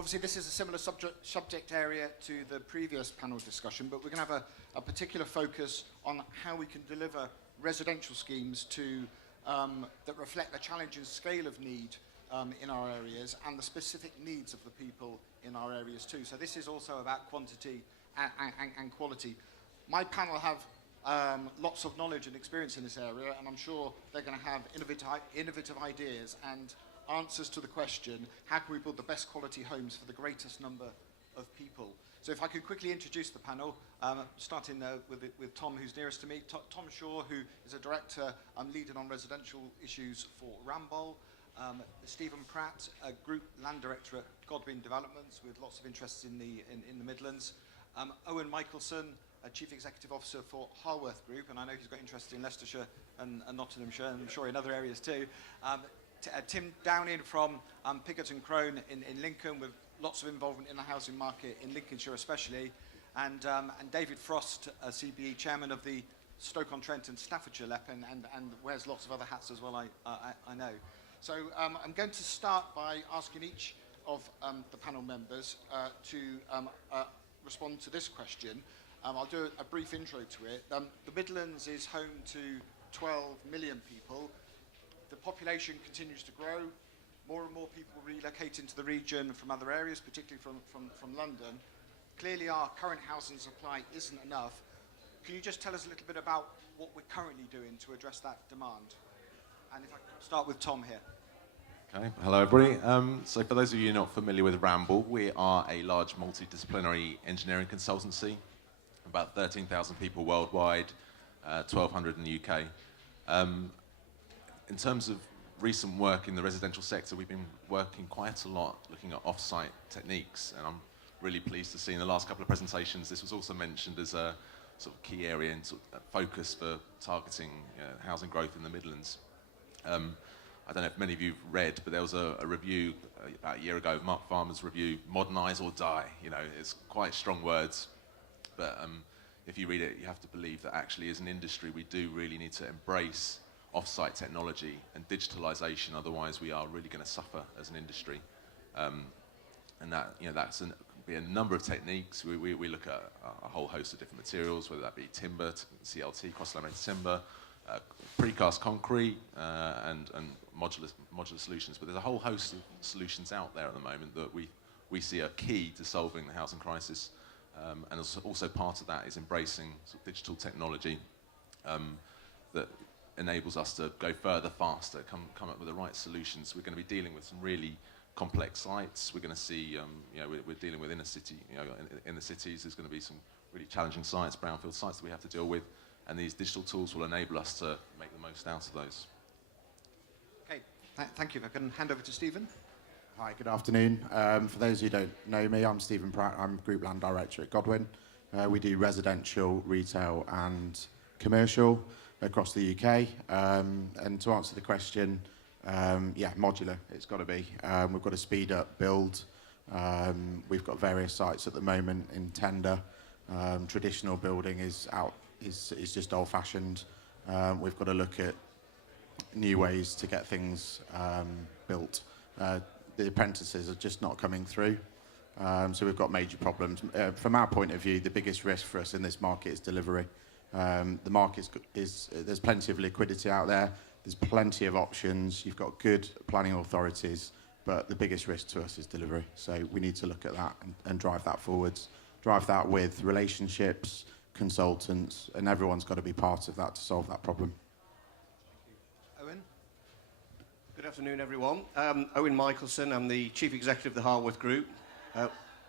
Obviously, this is a similar subject area to the previous panel discussion, but we're going to have a particular focus on how we can deliver residential schemes that reflect the challenge and scale of need in our areas and the specific needs of the people in our areas too. So this is also about quantity and quality. My panel have lots of knowledge and experience in this area, and I'm sure they're going to have innovative ideas and answers to the question, how can we build the best quality homes for the greatest number of people? So if I could quickly introduce the panel, starting with Tom, who's nearest to me. Tom Shaw, who is a director leading on residential issues for Ramboll. Stephen Pratt, a group land director at Godwin Developments with lots of interests in the Midlands. Owen Michelson, a chief executive officer for Harworth Group, and I know he's got interest in Leicestershire and Nottinghamshire, and I'm sure in other areas too. Tim Downing from Piggott and Crone in Lincoln, with lots of involvement in the housing market in Lincolnshire especially, and David Frost, CBE chairman of the Stoke-on-Trent and Staffordshire LEP, and wears lots of other hats as well, I know. So I'm going to start by asking each of the panel members to respond to this question. I'll do a brief intro to it. The Midlands is home to 12 million people. The population continues to grow. More and more people relocate into the region from other areas, particularly from London. Clearly our current housing supply isn't enough. Can you just tell us a little bit about what we're currently doing to address that demand? And if I could start with Tom here. Okay, hello everybody. So for those of you not familiar with Ramboll, we are a large multidisciplinary engineering consultancy, about 13,000 people worldwide, 1,200 in the UK. In terms of recent work in the residential sector, we've been working quite a lot looking at off-site techniques, and I'm really pleased to see in the last couple of presentations this was also mentioned as a sort of key area and sort of focus for targeting housing growth in the Midlands. I don't know if many of you've read, but there was a review about a year ago, Mark Farmer's review, Modernise or Die. You know, it's quite strong words, but if you read it, you have to believe that actually as an industry we do really need to embrace off-site technology and digitalisation, otherwise we are really going to suffer as an industry. And that, that's be a number of techniques. We look at a whole host of different materials, whether that be timber, CLT, cross-laminated timber, precast concrete, and modular solutions. But there's a whole host of solutions out there at the moment that we see are key to solving the housing crisis. And also part of that is embracing sort of digital technology that enables us to go further, faster, come up with the right solutions. We're going to be dealing with some really complex sites. We're going to see, we're dealing with inner city, in the cities. There's going to be some really challenging sites, brownfield sites that we have to deal with, and these digital tools will enable us to make the most out of those. Okay, thank you. If I can hand over to Stephen. Hi, good afternoon. For those who don't know me, I'm Stephen Pratt. I'm Group Land Director at Godwin. We do residential, retail and commercial across the UK. And to answer the question, yeah, modular, it's got to be. We've got to speed up build. We've got various sites at the moment in tender. Traditional building is just old-fashioned. We've got to look at new ways to get things built. The apprentices are just not coming through. So we've got major problems. From our point of view, the biggest risk for us in this market is delivery. The market there's plenty of liquidity out there. There's plenty of options. You've got good planning authorities, but the biggest risk to us is delivery. So we need to look at that and drive that forwards. Drive that with relationships, consultants, and everyone's got to be part of that to solve that problem. Owen? Good afternoon, everyone. Owen Michelson. I'm the Chief Executive of the Harworth Group.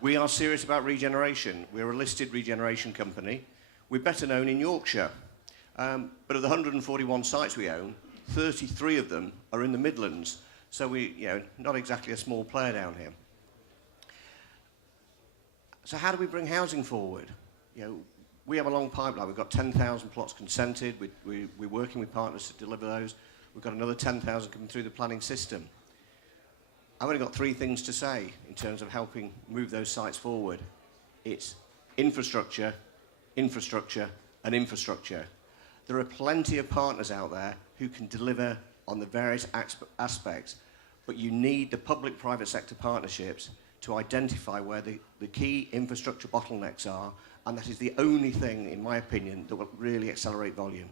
We are serious about regeneration. We're a listed regeneration company. We're better known in Yorkshire. But of the 141 sites we own, 33 of them are in the Midlands. So we, not exactly a small player down here. So how do we bring housing forward? We have a long pipeline. We've got 10,000 plots consented. We're working with partners to deliver those. We've got another 10,000 coming through the planning system. I've only got three things to say in terms of helping move those sites forward. It's infrastructure, infrastructure, and infrastructure. There are plenty of partners out there who can deliver on the various aspects, but you need the public-private sector partnerships to identify where the key infrastructure bottlenecks are, and that is the only thing, in my opinion, that will really accelerate volume.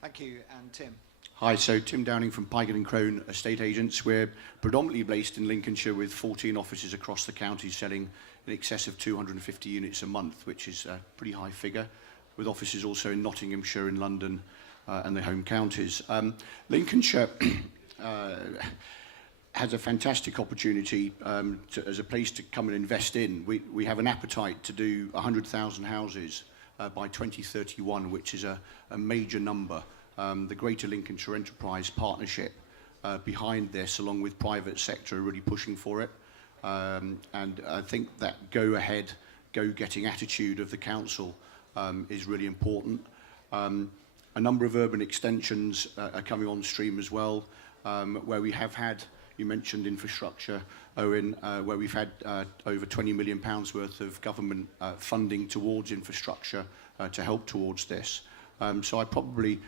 Thank you. And Tim? Hi, so Tim Downing from Pygott and Crone Estate Agents. We're predominantly based in Lincolnshire with 14 offices across the county selling in excess of 250 units a month, which is a pretty high figure, with offices also in Nottinghamshire, in London and the home counties. Lincolnshire has a fantastic opportunity as a place to come and invest in. We have an appetite to do 100,000 houses by 2031, which is a major number. The Greater Lincolnshire Enterprise Partnership behind this, along with private sector, are really pushing for it. And I think that go-ahead, go-getting attitude of the council is really important. A number of urban extensions are coming on stream as well, where we have had, you mentioned infrastructure, Owen, where we've had over £20 million worth of government funding towards infrastructure to help towards this. So I probably...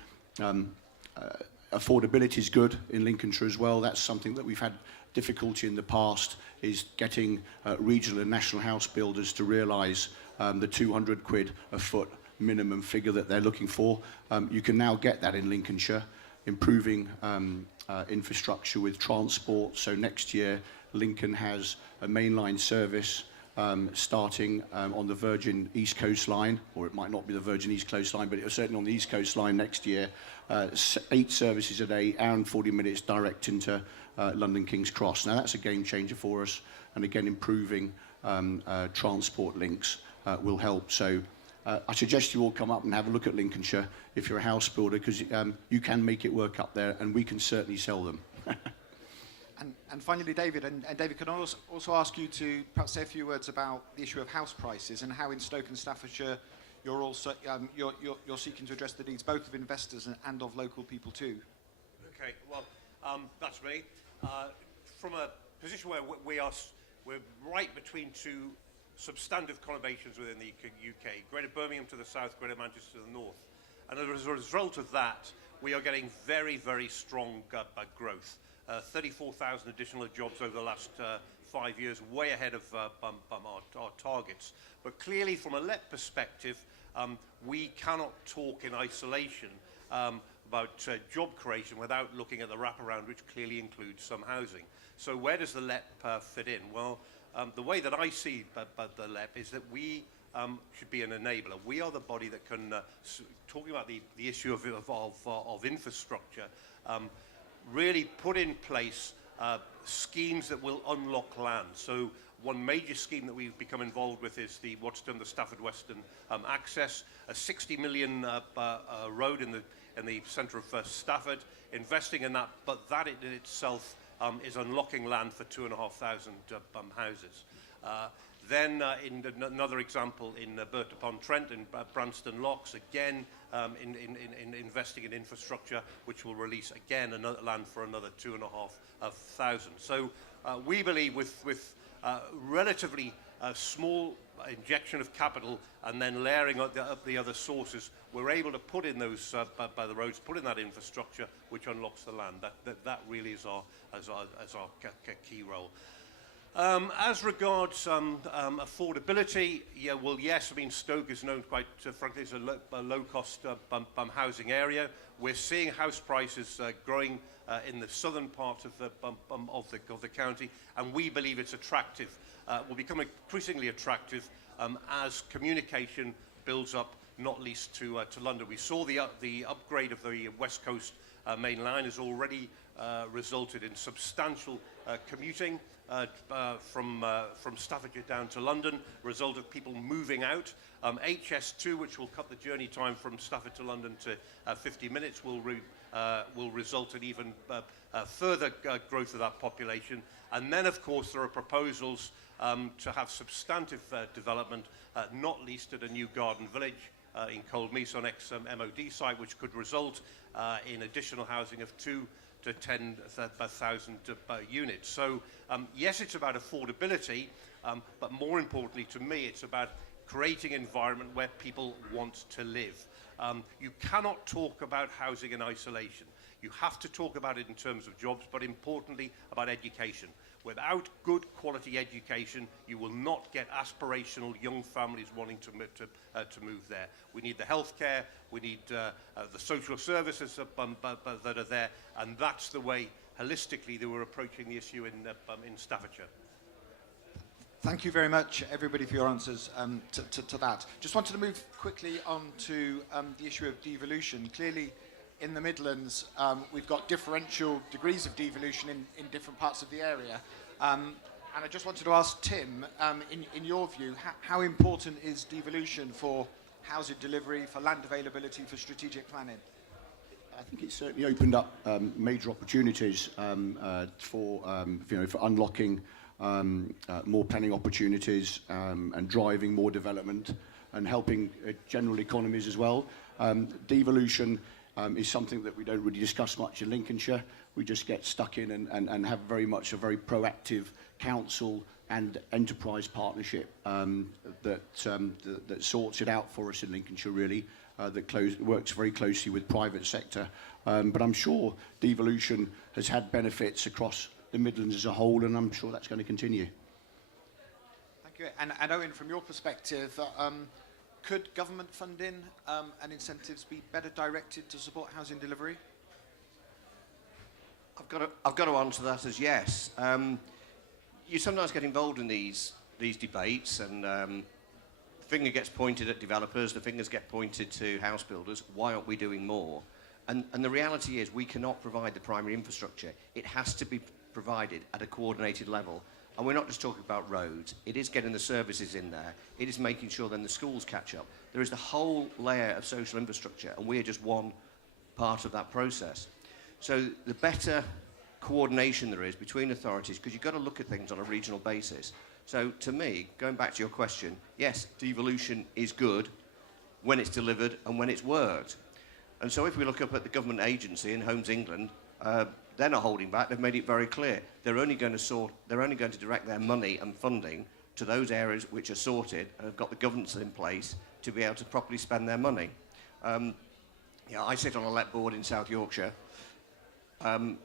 affordability is good in Lincolnshire as well. That's something that we've had difficulty in the past, is getting regional and national house builders to realise the 200 quid a foot minimum figure that they're looking for. You can now get that in Lincolnshire, improving infrastructure with transport. So next year, Lincoln has a mainline service starting on the Virgin East Coast Line, or it might not be the Virgin East Coast Line, but it was certainly on the East Coast Line next year. 8 services a day, hour and 40 minutes direct into London King's Cross. Now that's a game changer for us, and again improving transport links will help. So I suggest you all come up and have a look at Lincolnshire if you're a house builder, because you can make it work up there, and we can certainly sell them. And finally, David, and David, can I also ask you to perhaps say a few words about the issue of house prices and how in Stoke and Staffordshire you're also you're seeking to address the needs both of investors and of local people too. Okay, well, that's me. From a position where we're right between two substantive conurbations within the UK, Greater Birmingham to the south, Greater Manchester to the north, and as a result of that, we are getting very, very strong growth. 34,000 additional jobs over the last 5 years, way ahead of our targets. But clearly, from a let perspective, we cannot talk in isolation about job creation without looking at the wraparound, which clearly includes some housing. So where does the let fit in? Well, the way that I see the let is that we should be an enabler. We are the body that can, talking about the issue of infrastructure, really put in place schemes that will unlock land. So one major scheme that we've become involved with is what's termed the Stafford Western Access, a 60 million road in the centre of Stafford, investing in that, but that in itself is unlocking land for 2,500 houses. Then in another example in Burton-upon-Trent and Branston Locks, again in investing in infrastructure, which will release again another land for another 2,500. So we believe with relatively small injection of capital and then layering up the other sources, we're able to put in those by the roads, put in that infrastructure, which unlocks the land. That really is our key role. As regards affordability, yeah, well, yes, I mean, Stoke is known quite frankly as a low-cost housing area. We're seeing house prices growing in the southern part of the county, and we believe it's attractive. Will become increasingly attractive as communication builds up, not least to London. We saw the upgrade of the West Coast main line has already resulted in substantial commuting from Staffordshire down to London, result of people moving out. HS2, which will cut the journey time from Stafford to London to 50 minutes, will result in even further growth of that population. And then, of course, there are proposals to have substantive development, not least at a new garden village in Coldmease on ex-MOD site, which could result in additional housing of 2,000 to 10,000 units. So yes, it's about affordability, but more importantly to me, it's about creating an environment where people want to live. You cannot talk about housing in isolation. You have to talk about it in terms of jobs, but importantly about education. Without good quality education, you will not get aspirational young families wanting to move there. We need the healthcare, we need the social services that are there, and that's the way, holistically, that we're approaching the issue in Staffordshire. Thank you very much, everybody, for your answers to that. Just wanted to move quickly on to the issue of devolution. Clearly, in the Midlands, we've got differential degrees of devolution in different parts of the area. And I just wanted to ask Tim, in your view, how important is devolution for housing delivery, for land availability, for strategic planning? I think it's certainly opened up major opportunities for unlocking more planning opportunities and driving more development and helping general economies as well. Devolution is something that we don't really discuss much in Lincolnshire. We just get stuck in and have very much a very proactive council and enterprise partnership that sorts it out for us in Lincolnshire, really, that works very closely with private sector. But I'm sure devolution has had benefits across the Midlands as a whole, and I'm sure that's going to continue. Thank you. And Owen, from your perspective, could government funding and incentives be better directed to support housing delivery? I've got to answer that as yes. You sometimes get involved in these debates, and the finger gets pointed at developers, the fingers get pointed to house builders. Why aren't we doing more? And the reality is we cannot provide the primary infrastructure. It has to be provided at a coordinated level. And we're not just talking about roads. It is getting the services in there. It is making sure then the schools catch up. There is the whole layer of social infrastructure, and we are just one part of that process. So the better coordination there is between authorities, because you've got to look at things on a regional basis. So to me, going back to your question, yes, devolution is good when it's delivered and when it's worked. And so if we look up at the government agency in Homes England, they're not holding back. They've made it very clear. They're only going to direct their money and funding to those areas which are sorted and have got the governance in place to be able to properly spend their money. I sit on a LEP board in South Yorkshire.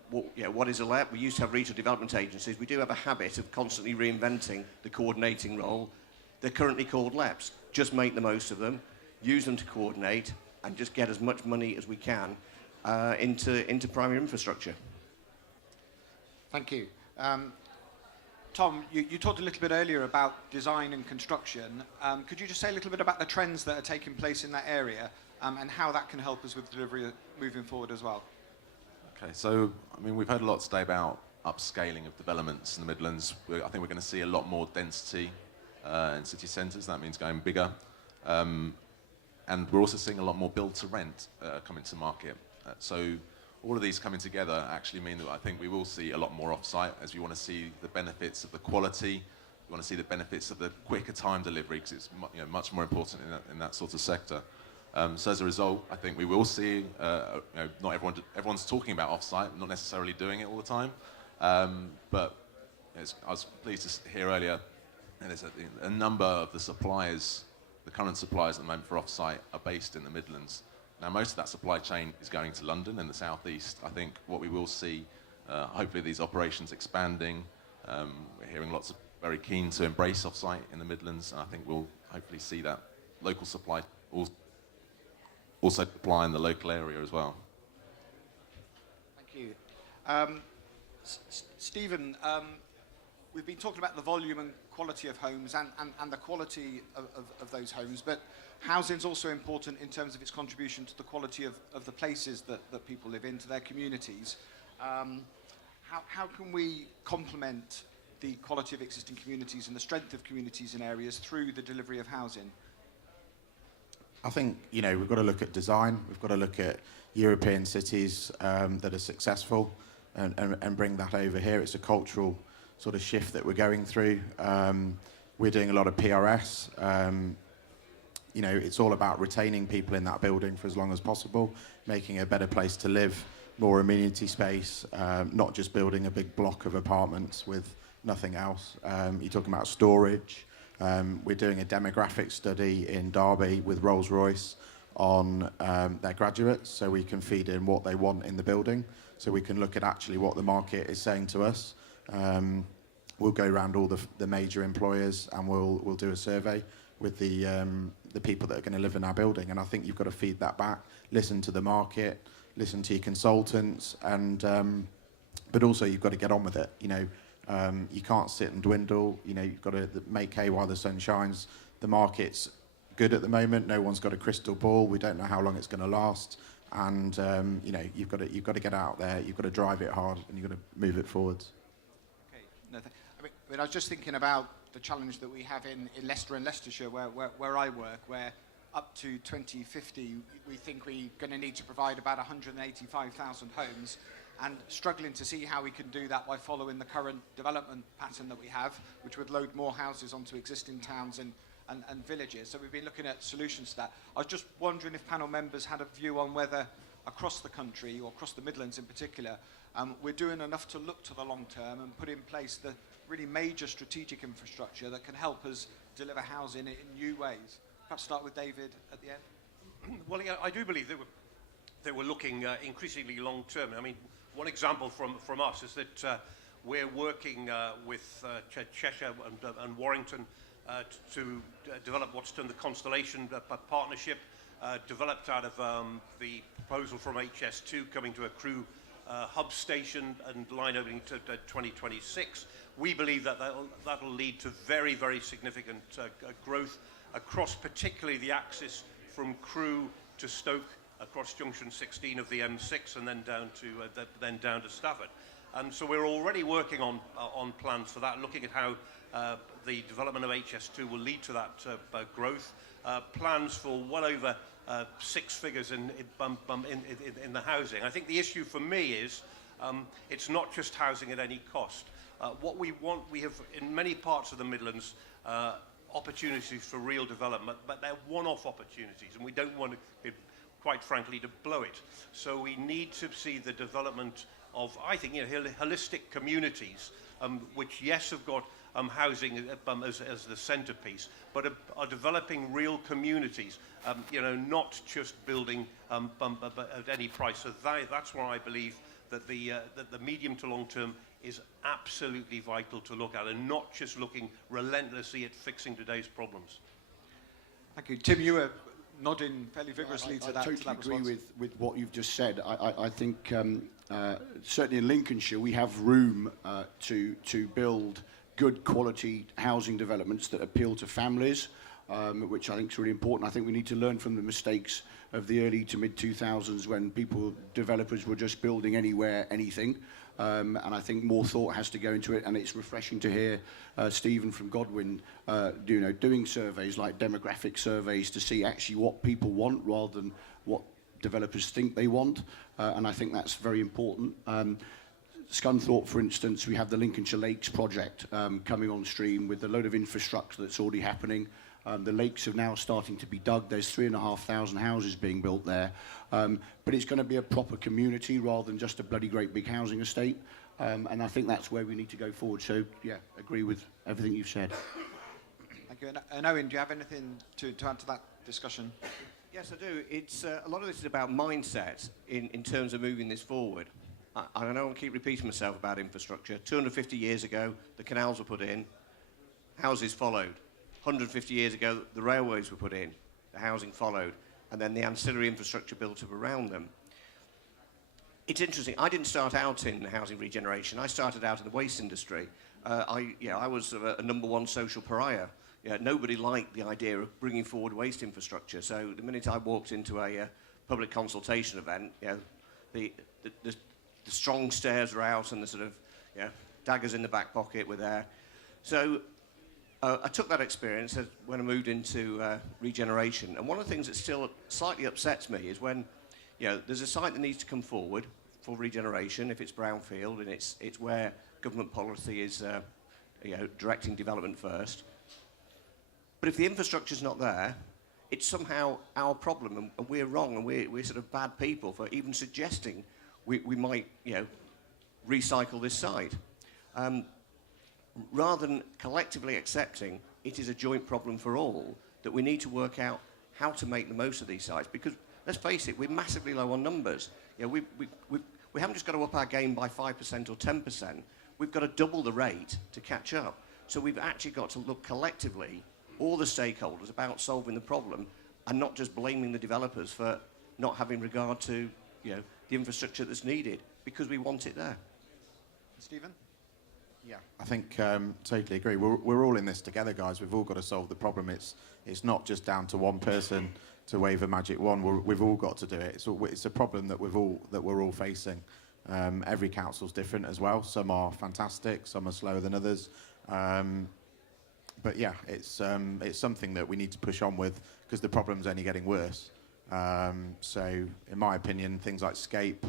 What is a LEP? We used to have regional development agencies. We do have a habit of constantly reinventing the coordinating role. They're currently called LEPs. Just make the most of them, use them to coordinate, and just get as much money as we can into primary infrastructure. Thank you. Tom, you talked a little bit earlier about design and construction. Could you just say a little bit about the trends that are taking place in that area and how that can help us with delivery moving forward as well? Okay, so we've heard a lot today about upscaling of developments in the Midlands. I think we're going to see a lot more density in city centres. That means going bigger. And we're also seeing a lot more build to rent coming to market. So all of these coming together actually mean that I think we will see a lot more off-site, as we want to see the benefits of the quality. We want to see the benefits of the quicker time delivery, because it's much more important in that sort of sector. So as a result, I think we will see, not everyone's talking about off-site, not necessarily doing it all the time. But I was pleased to hear earlier, there's a number of the suppliers, the current suppliers at the moment for off-site are based in the Midlands. Now, most of that supply chain is going to London and the southeast. I think what we will see, hopefully these operations expanding. We're hearing lots of very keen to embrace off-site in the Midlands, and I think we'll hopefully see that local supply also apply in the local area as well. Thank you. Stephen, we've been talking about the volume and quality of homes and the quality of those homes, but housing's also important in terms of its contribution to the quality of the places that people live in, to their communities. How can we complement the quality of existing communities and the strength of communities in areas through the delivery of housing? I think, we've got to look at design. We've got to look at European cities that are successful and bring that over here. It's a cultural sort of shift that we're going through. We're doing a lot of PRS. It's all about retaining people in that building for as long as possible, making it a better place to live, more amenity space, not just building a big block of apartments with nothing else. You're talking about storage. We're doing a demographic study in Derby with Rolls-Royce on their graduates, so we can feed in what they want in the building, so we can look at actually what the market is saying to us. We'll go around all the major employers and we'll do a survey with the people that are going to live in our building, and I think you've got to feed that back, listen to the market, listen to your consultants, and but also you've got to get on with it. You know, you can't sit and dwindle. You know, you've got to make hay while the sun shines. The market's good at the moment. No one's got a crystal ball. We don't know how long it's going to last, and you know, you've got to get out there. You've got to drive it hard, and you've got to move it forwards. Okay. No, I mean, I was just thinking about the challenge that we have in Leicester and Leicestershire, where I work, where up to 2050, we think we're going to need to provide about 185,000 homes, and struggling to see how we can do that by following the current development pattern that we have, which would load more houses onto existing towns and villages. So we've been looking at solutions to that. I was just wondering if panel members had a view on whether across the country, or across the Midlands in particular, we're doing enough to look to the long term and put in place the really major strategic infrastructure that can help us deliver housing in new ways. Perhaps start with David at the end. Well, yeah, I do believe they were looking increasingly long term. I mean, one example from us is that we're working with Cheshire and Warrington to develop what's termed the Constellation Partnership, developed out of the proposal from HS2 coming to a Crewe hub station and line opening to 2026. We believe that that'll lead to very, very significant growth across particularly the axis from Crewe to Stoke, across junction 16 of the M6, and then down to Stafford. And so we're already working on plans for that, looking at how the development of HS2 will lead to that growth. Plans for well over 6 figures in the housing. I think the issue for me is it's not just housing at any cost. What we want, we have in many parts of the Midlands opportunities for real development, but they're one-off opportunities, and we don't want to, quite frankly, to blow it. So we need to see the development of, I think, holistic communities, which, yes, have got housing as the centrepiece, but are developing real communities, not just building at any price. So that's why I believe that the medium to long term is absolutely vital to look at, and not just looking relentlessly at fixing today's problems. Thank you. Tim, you were nodding fairly vigorously to that. I totally agree with what you've just said. I think certainly in Lincolnshire we have room to build good quality housing developments that appeal to families, which I think is really important. I think we need to learn from the mistakes of the early to mid-2000s when developers were just building anywhere, anything. And I think more thought has to go into it, and it's refreshing to hear Stephen from Godwin doing surveys like demographic surveys to see actually what people want rather than what developers think they want, and I think that's very important. Scunthorpe, for instance, we have the Lincolnshire Lakes project coming on stream with a load of infrastructure that's already happening. The lakes are now starting to be dug. There's 3,500 houses being built there. But it's going to be a proper community rather than just a bloody great big housing estate. And I think that's where we need to go forward. So, yeah, agree with everything you've said. Thank you. And Owen, do you have anything to add to that discussion? Yes, I do. It's a lot of this is about mindset in terms of moving this forward. I know I keep repeating myself about infrastructure. 250 years ago, the canals were put in, houses followed. 150 years ago, the railways were put in, the housing followed, and then the ancillary infrastructure built up around them. It's interesting. I didn't start out in housing regeneration. I started out in the waste industry. I was a number one social pariah. Nobody liked the idea of bringing forward waste infrastructure. So the minute I walked into a public consultation event, the strong stares were out and the sort of daggers in the back pocket were there. So I took that experience when I moved into regeneration. And one of the things that still slightly upsets me is when there's a site that needs to come forward for regeneration, if it's brownfield and it's where government policy is directing development first. But if the infrastructure's not there, it's somehow our problem, and we're wrong, and we're sort of bad people for even suggesting we might recycle this site. Rather than collectively accepting it is a joint problem for all, that we need to work out how to make the most of these sites, because let's face it, we're massively low on numbers. You know, we haven't just got to up our game by 5% or 10%. We've got to double the rate to catch up. So we've actually got to look collectively, all the stakeholders, about solving the problem and not just blaming the developers for not having regard to, you know, the infrastructure that's needed, because we want it there. Stephen? Yeah, I think totally agree. We're all in this together, guys. We've all got to solve the problem. It's not just down to one person to wave a magic wand. We've all got to do it. It's a problem that we're all facing. Every council's different as well. Some are fantastic, some are slower than others. But yeah, it's something that we need to push on with, because the problem's only getting worse. So, in my opinion, things like Scape,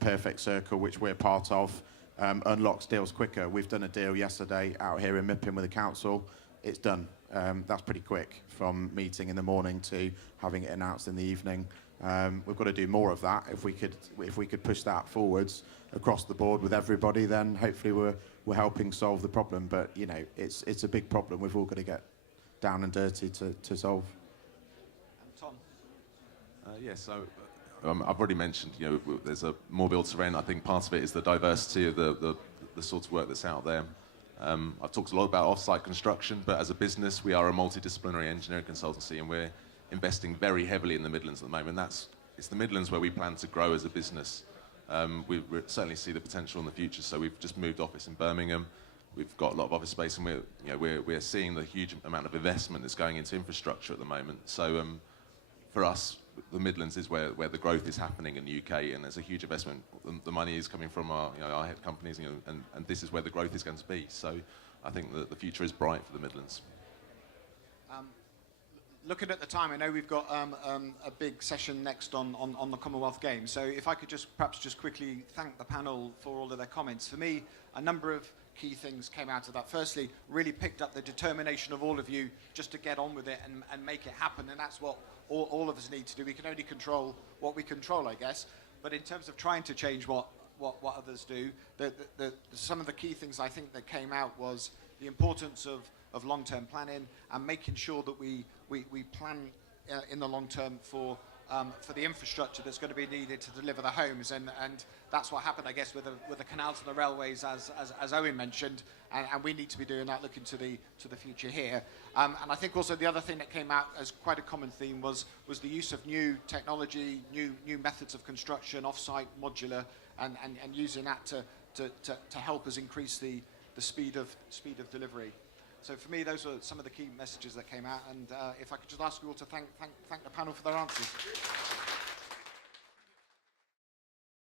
Perfect Circle, which we're part of, unlocks deals quicker. We've done a deal yesterday out here in MIPIM with the council. It's done. That's pretty quick, from meeting in the morning to having it announced in the evening. We've got to do more of that. If we could push that forwards across the board with everybody, then hopefully we're helping solve the problem. But you know, it's a big problem. We've all got to get down and dirty to solve. And Tom? Yeah, so I've already mentioned, you know, there's a more build to rent. I think part of it is the diversity of the sort of work that's out there. I've talked a lot about off-site construction, but as a business, we are a multidisciplinary engineering consultancy, and we're investing very heavily in the Midlands at the moment. It's the Midlands where we plan to grow as a business. We certainly see the potential in the future, so we've just moved office in Birmingham. We've got a lot of office space, and we're seeing the huge amount of investment that's going into infrastructure at the moment. So for us, the Midlands is where the growth is happening in the UK, and there's a huge investment. The money is coming from our head companies, and this is where the growth is going to be. So I think that the future is bright for the Midlands. Looking at the time, I know we've got a big session next on the Commonwealth Games. So if I could perhaps just quickly thank the panel for all of their comments. For me, a number of key things came out of that. Firstly, really picked up the determination of all of you just to get on with it and make it happen. And that's what all of us need to do. We can only control what we control, I guess. But in terms of trying to change what others do, some of the key things I think that came out was the importance of long-term planning and making sure that we plan in the long term for the infrastructure that's going to be needed to deliver the homes, and that's what happened, I guess, with the canals and the railways, as Owen mentioned, and we need to be doing that, looking to the future here. And I think also the other thing that came out as quite a common theme was the use of new technology, new methods of construction, off-site, modular, and using that to help us increase the speed of delivery. So for me, those were some of the key messages that came out, and if I could just ask you all to thank the panel for their answers.